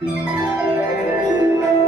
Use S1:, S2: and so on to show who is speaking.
S1: ঘুরে